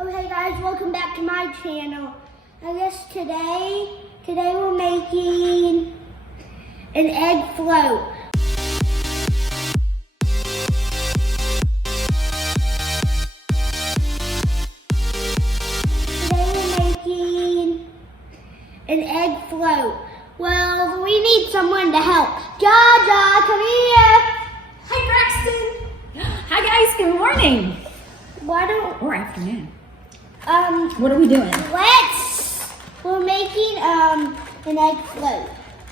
Okay guys, welcome back to my channel. I guess today we're making an egg float. Today we're making an egg float. Well, we need someone to help. Jaja, come here. Hi, Braxton. Hi, guys. Good morning. Or afternoon. What are we doing? We're making an egg float.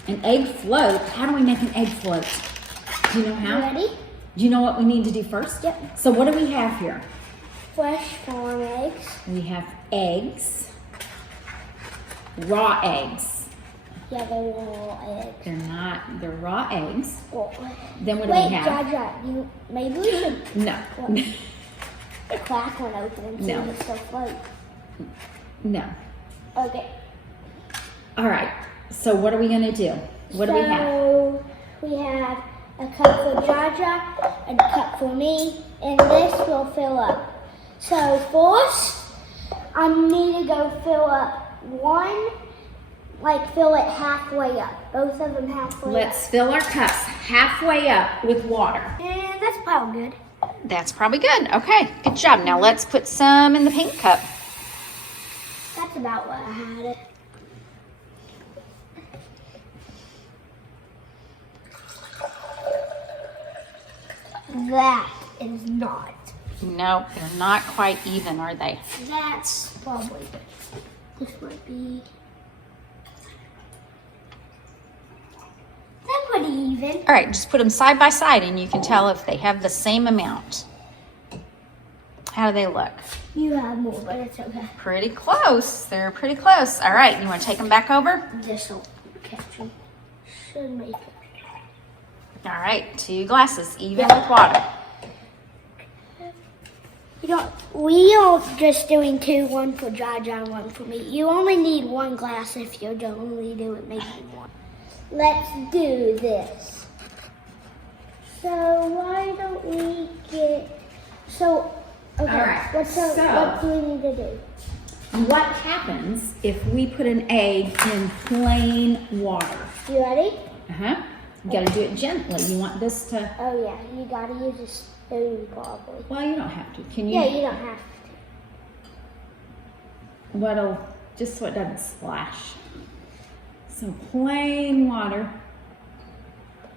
An egg float? How do we make an egg float? Do you know how? You ready? Do you know what we need to do first? Yep. So what do we have here? Fresh farm eggs. We have eggs. Raw eggs. Yeah, they're raw eggs. They're raw eggs. Oh. Then what do we have? Wait, Jaja, maybe we should No. crack one open and see if it still floats. No. Okay. All right. So what are we going to do? What do we have? So we have a cup for Jaja and a cup for me, and this will fill up. So first, I need to go fill up one, fill it halfway up. Both of them halfway up. Let's fill our cups halfway up with water. And that's probably good. That's probably good. Okay, good job. Now let's put some in the pink cup. That's about what I had it. That is not. No, they're not quite even, are they? That's probably, this might be. They're pretty even. All right, just put them side by side and you can tell if they have the same amount. How do they look? You have more, but it's okay. Pretty close. They're pretty close. All right, you want to take them back over? This will catch them. Should make it. All right, 2 glasses, even with water. We are just doing 2, one for Jaja and one for me. You only need 1 glass if you're only doing maybe 1. Let's do this. So why don't we get, okay, All right, what do we need to do? What happens if we put an egg in plain water? You ready? Uh-huh. You gotta do it gently. You want this to... Oh yeah, you gotta use a spoon probably. Well, you don't have to. Can you? Yeah, you don't have to. Just so it doesn't splash. So plain water.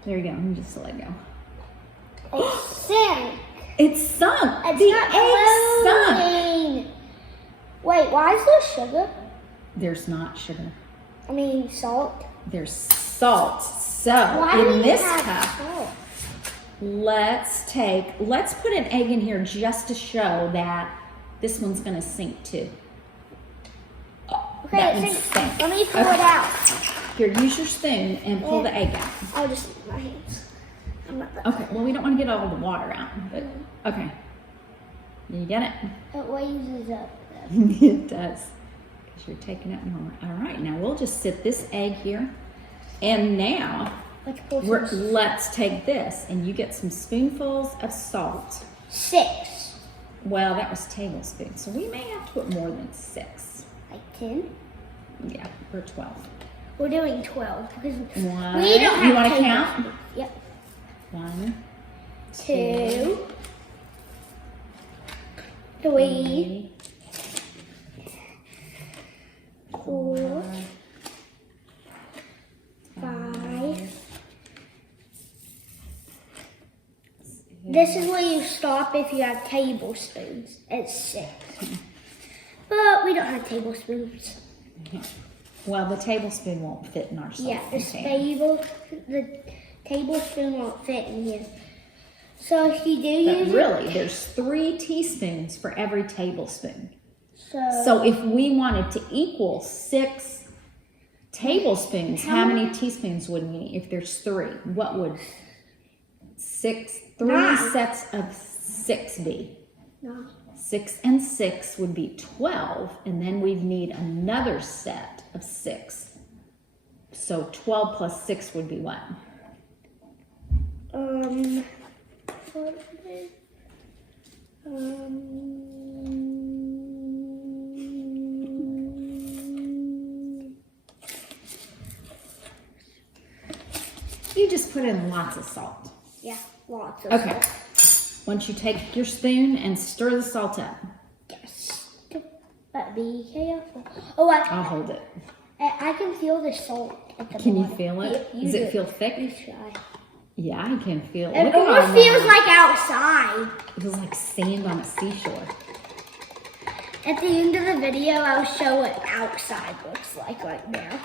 There you go. Let me just let it go. It's sank. It's sunk. It's The not egg sunk. Wait, why is there sugar? There's not sugar. I mean salt. There's salt. So Why do in you this have cup, salt? let's put an egg in here just to show that this one's gonna sink too. Okay, That one's sank. Let me pull it out. Here, use your spoon and pull the egg out. I'll just use my hands. I'm not that Okay, well we don't want to get all the water out, but okay. You get it? It raises up. It does, because you're taking it more. All right, now we'll just sit this egg here. And now, Let's pull let's take this, and you get some spoonfuls of salt. 6. Well, that was tablespoons, so we may have to put more than 6. Like 10? Yeah, or 12. We're doing 12 because One. we don't have You want to tablespoons. count? Yep. 1, 2, 3, 4, 5. This is where you stop if you have tablespoons. It's 6. But we don't have tablespoons. Well, the tablespoon won't fit in our salt Yeah, container. the tablespoon won't fit in here. So if you do But use really, there's 3 teaspoons for every tablespoon. it, So if we wanted to equal 6 tablespoons, how many teaspoons would we need? If there's 3, what would 3 sets of 6 be? No. 6 and 6 would be 12, and then we'd need another set of 6. So 12 plus 6 would be what? you just put in lots of salt? Yeah, lots of Okay. salt. Once you take your spoon and stir the salt up. Yes. But be careful. Oh, I'll hold it. I can feel the salt at the Can you bottom. feel it? You Does do. it feel thick? You try. Yeah, I can feel it. It Look at all almost feels that. like outside. It feels like sand on a seashore. At the end of the video, I'll show what outside looks like right now.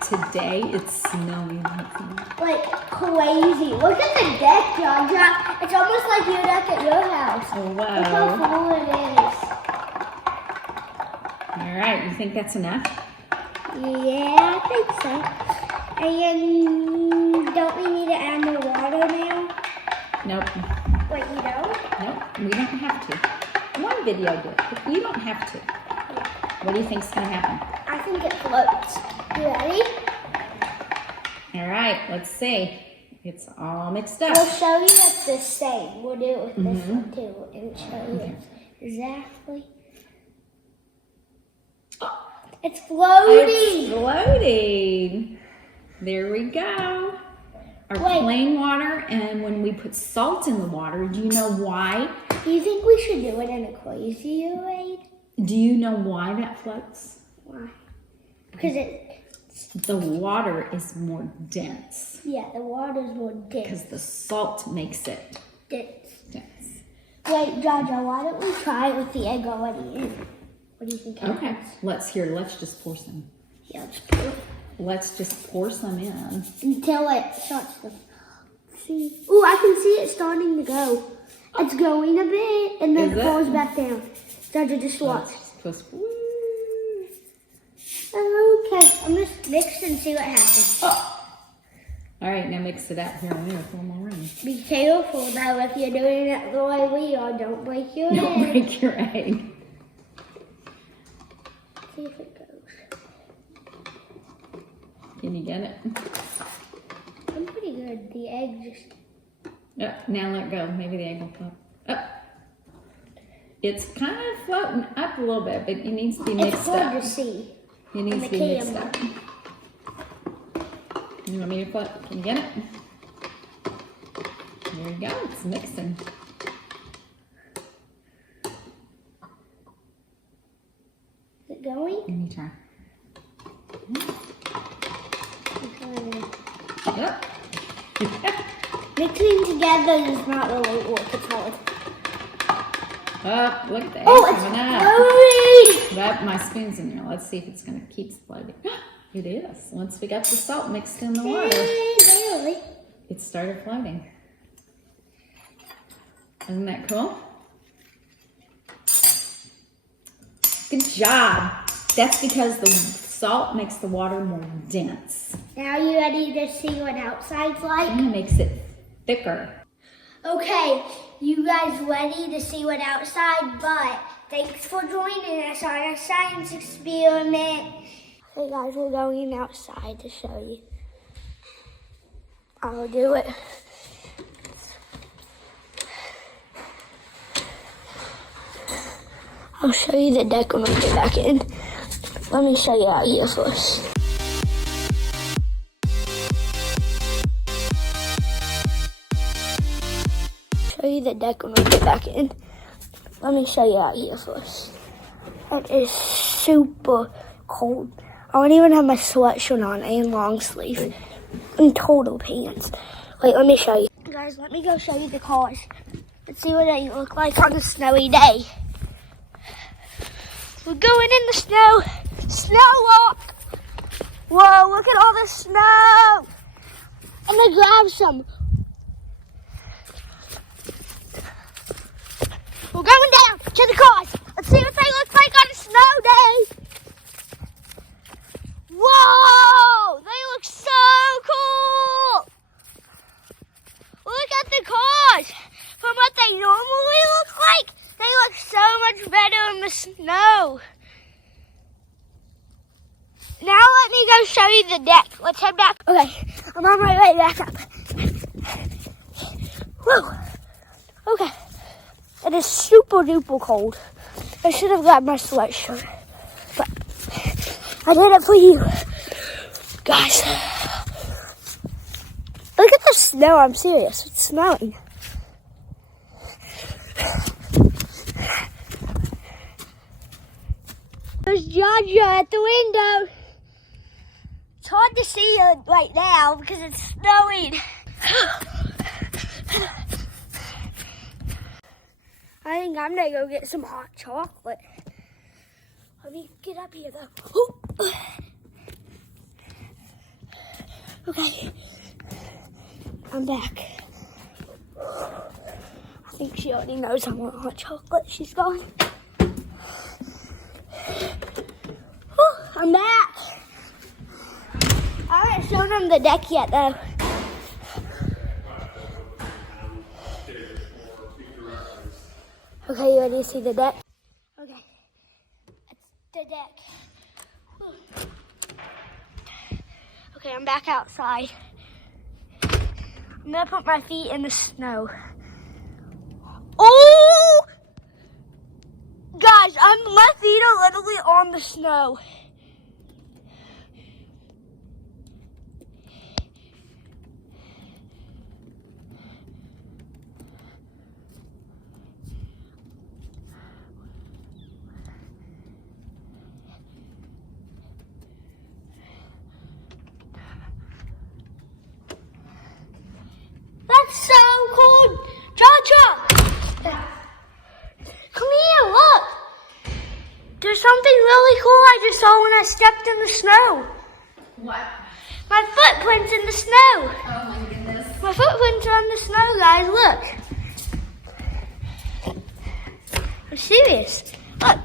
Today it's snowing. Like crazy. Look at the deck, Jaja. It's almost like your deck at your house. Oh, Look how wow. full it is. All right, you think that's enough? Yeah, I think so. And don't we need to add more water now? Nope. Wait, you don't? Nope, we don't have to. One video did, but you don't have to. What do you think's gonna happen? I think it floats. You ready? All right, let's see. It's all mixed up. We'll show you it's the same. We'll do it with this one too and show you exactly. It's floating. It's floating. There we go. Our Wait. plain water, and when we put salt in the water, do you know why? Do you think we should do it in a crazy way? Do you know why that floats? Why? Because The water is more dense the water's more dense. because the salt makes it dense. dense. Wait, Jaja, why don't we try it with the egg already in? What do you think Okay, happens? let's just pour some. Yeah, let's pour it Let's just pour some in. until it starts to see. Ooh, I can see it starting to go. It's going a bit, and then Is it it? falls back down. Jaja, just watch. Woo. Okay, I'm just mix and see what happens. Oh. All right, now mix it up here. I'm gonna pour more in. Be careful though, if you're doing it the way we are, don't break your Don't egg. break your egg. See if it goes. Can you get it? I'm pretty good. The egg just... Yep, now let go. Maybe the egg will float. Up. It's kind of floating up a little bit, but it needs to be It's mixed hard up. to see. It needs on to the be mixed camera. up. You want me to float? Can you get it? There you go. It's mixing. Is it going? Let me try. I'm trying. Yep. Mixing together is not really work. It's hard. Oh, look at that. Oh, it's floating! But my spoon's in there. Let's see if it's going to keep floating. It is. Once we got the salt mixed in the water, Barely. it started floating. Isn't that cool? Good job. That's because the salt makes the water more dense. Now you ready to see what outside's like? And it makes it thicker. Okay, you guys ready to see what outside? But thanks for joining us on our science experiment. Hey guys, we're going outside to show you. I'll do it. I'll show you the deck when we get back in. Let me show you out here first. Show you the deck when we get back in. Let me show you out here first. It is super cold. I don't even have my sweatshirt on and long sleeve and total pants. Wait, let me show you. Guys, let me go show you the cars. Let's see what they look like on a snowy day. We're going in the snow. Snow walk. Whoa, look at all the snow. I'm gonna grab some. We're going down to the cars. Let's see what they look like on a snow day. Whoa, they look so cool. Look at the cars. From what they normally look like, they look so much better in the snow. Now let me go show you the deck. Let's head back. Okay, I'm on my way back up. Whoa. Okay. It is super duper cold. I should have got my sweatshirt. But I did it for you. Guys, look at the snow. I'm serious. It's snowing. There's Jaja at the window. It's hard to see her right now because it's snowing. I think I'm gonna go get some hot chocolate. Let me get up here though. Okay, I'm back. I think she already knows I want hot chocolate. She's gone. I'm back. I haven't shown them the deck yet though. Okay, you ready to see the deck? Okay, it's the deck. Okay, I'm back outside. I'm gonna put my feet in the snow. Oh! Guys, my feet are literally on the snow. That's so cool! Jaja! Come here, look! There's something really cool I just saw when I stepped in the snow. What? My footprints in the snow. Oh my goodness. My footprints are on the snow, guys, look. I'm serious. Look.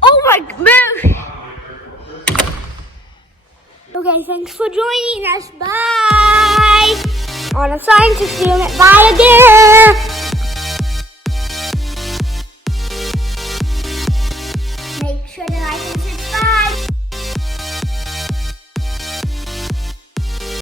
Oh my god. Okay, thanks for joining us. Bye. On a science experiment. Bye again.